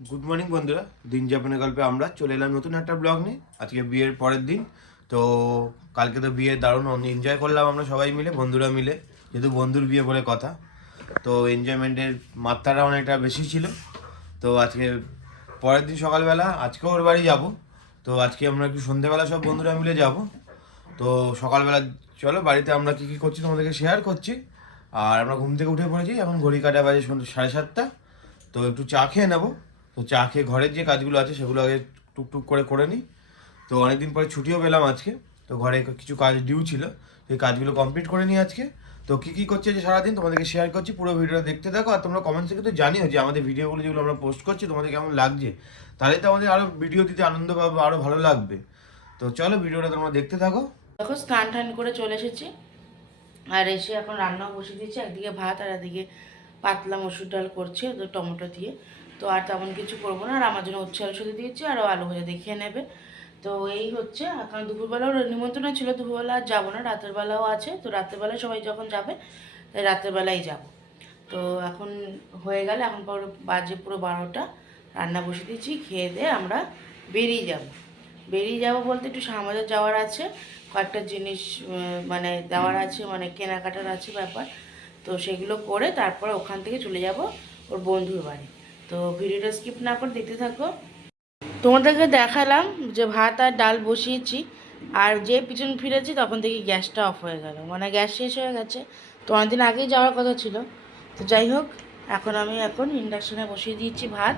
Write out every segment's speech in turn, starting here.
Good morning বন্ধুরা। দিন যাপনের গল্পে আমরা চলে এলাম নতুন একটা ব্লগ নিয়ে। আজকে বিয়ের পরের দিন। তো কালকে তো বিয়ে দারুণ এনজয় করলাম আমরা সবাই মিলে, বন্ধুরা মিলে, যেহেতু বন্ধুর বিয়ে বলে কথা। তো এনজয়মেন্টের মাত্রাটা অনেকটা বেশি ছিল। তো আজকে পরের দিন সকালবেলা আজকে ওর বাড়ি যাব। তো আজকে আমরা একটু সন্ধ্যেবেলা সব বন্ধুরা মিলে যাব। তো সকালবেলা, চলো বাড়িতে আমরা কী কী করছি তোমাদেরকে শেয়ার করছি। আর আমরা ঘুম থেকে উঠে পড়েছি, এখন ঘড়ি কাটা বাজে সাড়ে সাতটা। তো একটু চা খেয়ে নেব। তো চা খেয়ে ঘরের যে কাজগুলো আছে সেগুলো আগে টুকটুক করে করে নিই। তো অনেকদিন পরে ছুটিও পেলাম আজকে। তো ঘরে কিছু কাজ ডিউ ছিল। সেই কাজগুলো কমপ্লিট করে নিই আজকে। তো কী কী করছে যে সারাদিন তোমাদেরকে শেয়ার করছি, পুরো ভিডিওটা দেখতে থাকো। আর তোমরা কমেন্ট থেকে তো জানিও যে আমাদের ভিডিওগুলো যেগুলো আমরা পোস্ট করছি, তোমাদের কেমন লাগছে? তাহলে তো আমাদের আরও ভিডিও দিতে আনন্দ পাবে আরও ভালো লাগবে। তো চলো ভিডিওটা তোমরা দেখতে থাকো। দেখো, স্নান টান করে চলে এসেছি। আর এসে এখন রান্নাও বসিয়ে দিয়েছি। একদিকে ভাত আর একদিকে পাতলা মসুর ডাল করছে তো টমেটো দিয়ে। তো আর তেমন কিছু করব না, আর আমার জন্য উচ্ছে আলু সাথে দিয়েছি, আর আলু ভাজা দেখিয়ে নেবে। তো এই হচ্ছে, কারণ দুপুরবেলাও নিমন্ত্রণ ছিল, দুপুরবেলা আর যাব না, রাতের বেলাও আছে, তো রাতের বেলায় সবাই যখন যাবে, তাই রাতের বেলায় যাব। তো এখন হয়ে গেলে, এখন পর বাজে পুরো বারোটা, রান্না বসিয়ে দিয়েছি, খেয়ে দিয়ে আমরা বেরিয়ে যাব। বেরিয়ে যাব বলতে একটু সামাজার যাওয়ার আছে, কয়েকটা জিনিস মানে দেওয়ার আছে মানে কেনাকাটার আছে ব্যাপার, তো সেগুলো করে তারপরে ওখান থেকে চলে যাব ওর বন্ধুর বাড়ি। তো ভিডিওটা স্কিপ না করে দেখতে থাকো। তোমাদেরকে দেখালাম যে ভাত আর ডাল বসিয়েছি, আর যে পিছন ফিরেছি তখন থেকে গ্যাসটা অফ হয়ে গেল। মানে গ্যাস শেষ হয়ে গেছে। তো অনেকদিন আগেই যাওয়ার কথা ছিল। তো যাই হোক, এখন আমি এখন ইন্ডাকশনে বসিয়ে দিয়েছি ভাত।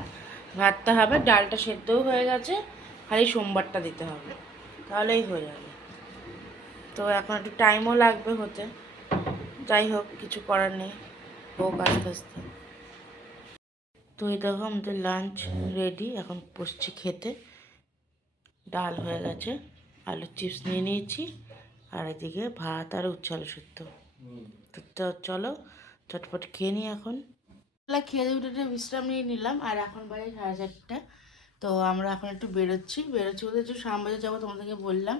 ভাতটা হবে, ডালটা সেদ্ধও হয়ে গেছে, খালি সোমবারটা দিতে হবে। তাহলেই হয়ে যাবে। তো এখন একটু টাইমও লাগবে হতে। যাই হোক, কিছু করার নেই। হোক আস্তে আস্তে। তো এই দেখো, আমাদের লাঞ্চ রেডি এখন বসছি খেতে। ডাল হয়ে গেছে, আলুর চিপস নিয়ে নিয়েছি, আর এদিকে ভাত আর উচ্ছে আলু সেদ্ধ। তো চলো, চটপট খেয়ে নিই এখন। খেয়ে উঠে বিশ্রাম নিয়ে নিলাম, আর এখন বাজে সাড়ে চারটা। তো আমরা এখন একটু বেরোচ্ছি। বেরোচ্ছি বলতে একটু শ্যামবাজার যাব তোমাদেরকে বললাম।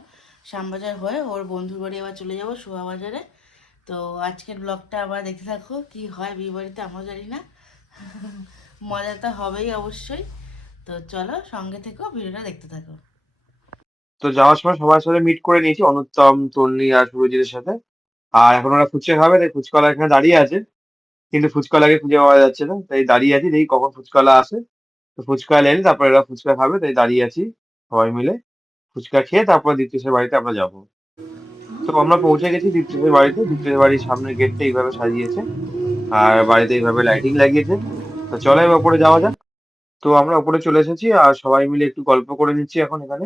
শ্যামবাজার হয়ে ওর বন্ধুর বাড়ি আবার চলে যাব শোভাবাজারে তো আজকের ব্লগটা আবার দেখতে থাকো, কি হয় বিয়ে বাড়িতে আমরা জানি না। মজা তো হবেই অবশ্যই। তো চলো সঙ্গে থেকো, ভিডিওটা দেখতে থাকো। তো যাওয়ার সময় সবার সাথে মিট করে নিয়েছি, অনুত্তম, তন্নি আর সুরজিতের সাথে। আর এখন ওরা ফুচকা খাবে, তাই ফুচকালা এখানে দাঁড়িয়ে আছে। কিন্তু ফুচকালাকে খুঁজে পাওয়া যাচ্ছে না, তাই দাঁড়িয়ে আছি, দেখি কখন ফুচকালা আসে। তো ফুচকা এলে তারপরে এরা ফুচকা খাবে, তাই দাঁড়িয়ে আছি সবাই মিলে। ফুচকা খেয়ে তারপর দীপ্তিসের বাড়িতে আমরা যাব। তো আমরা পৌঁছে গেছি দীপ্তিসের বাড়িতে দীপ্তিসের বাড়ির সামনের গেটটা এইভাবে সাজিয়েছে। আর বাড়িতে এইভাবে লাইটিং লাগিয়েছে। তো চলো এবার উপরে যাওয়া যাক। তো আমরা উপরে চলে এসেছি আর সবাই মিলে একটু গল্প করে নিচ্ছি এখন এখানে।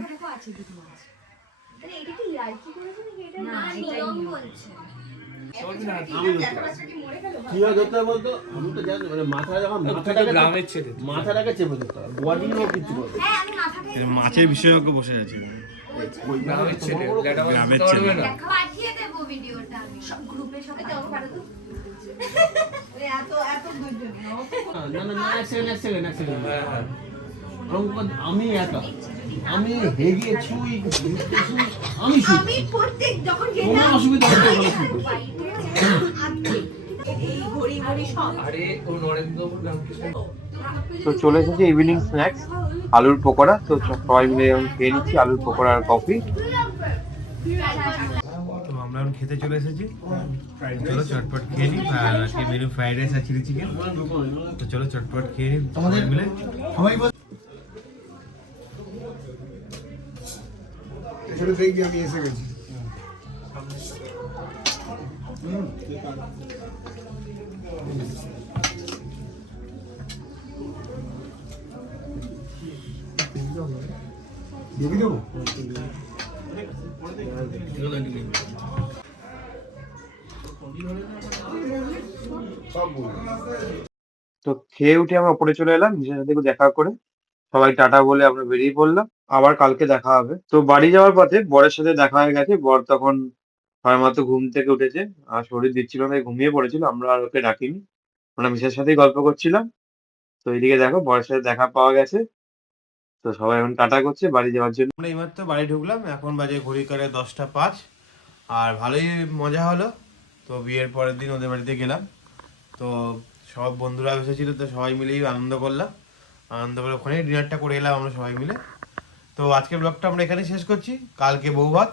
মাছের বিশেষজ্ঞ বসে আছে। গ্রামের ছেলে। আমি এক। আমি হেগে ছুই আমি আমি প্রত্যেক যখন যেতাম অসুবিধা হচ্ছে না, ওখানে এই ঘড়ি ঘড়ি সব। আরে ও নরেন্দ্র রামকৃষ্ণ তো চলে এসেছে ইভিনিং স্ন্যাক্স আলুর পকোড়া। তো সবাই মিলে খেয়ে নিচ্ছি আলুর পকোড়া আর কফি এখন খেতে চলে এসেছি। চলো চটপট খেয়ে নিই। আর আজকে মেনু ফ্রাইড রাইস আর চিলি চিকেন তো চলো চটপট খেয়ে নিই। সবাই মিলে। এখানে দেখি আমি এসে গেছি। দেখি দেবো? সব বলব তো খেয়ে উঠে আমরা উপরে চলে এলাম নিজের সাথে দেখা করে। সবাই টাটা বলে আমরা বেরিয়ে পড়লাম। আবার কালকে দেখা হবে। তো বাড়ি যাওয়ার পথে বরের সাথে দেখা হয়ে গেছে। বর তখন মাত্র ঘুম থেকে উঠেছে। আর শরীর দিচ্ছিল না ঘুমিয়ে পড়েছিল। আমরা আর ওকে ডাকিনি। আমরা মিসের সাথেই গল্প করছিলাম। তো এইদিকে দেখো, বরের সাথে দেখা পাওয়া গেছে। তো সবাই এখন টাটা করছে, বাড়ি যাওয়ার জন্য। আমরা এইমাত্র বাড়ি ঢুকলাম, এখন বাজে ঘড়ি করে দশটা পাঁচ। আর ভালোই মজা হলো, তো বিয়ের পরের দিন ওদের বাড়িতে গেলাম। তো সব বন্ধুরা এসেছিল, তো সবাই মিলেই আনন্দ করলাম। আনন্দ করে ওখানে ডিনারটা করে এলাম আমরা সবাই মিলে। তো আজকের ব্লগটা আমরা এখানেই শেষ করছি, কালকে বউ ভাত।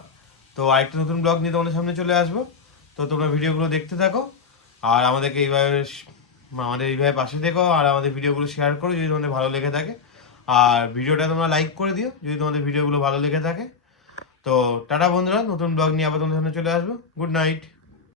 তো আরেকটা নতুন ব্লগ নিয়ে তোমাদের সামনে চলে আসব। তো তোমরা ভিডিওগুলো দেখতে থাকো, আর আমাদেরকে এইভাবে আমাদের এইভাবে পাশে দেখো আর আমাদের ভিডিওগুলো শেয়ার করো, যদি তোমাদের ভালো লেগে থাকে। আর ভিডিওটা তোমরা লাইক করে দিও, যদি তোমাদের ভিডিওগুলো ভালো লেগে থাকে। তো টাটা বন্ধুরা, নতুন ব্লগ নিয়ে আবার তোমাদের সামনে চলে আসব। Good night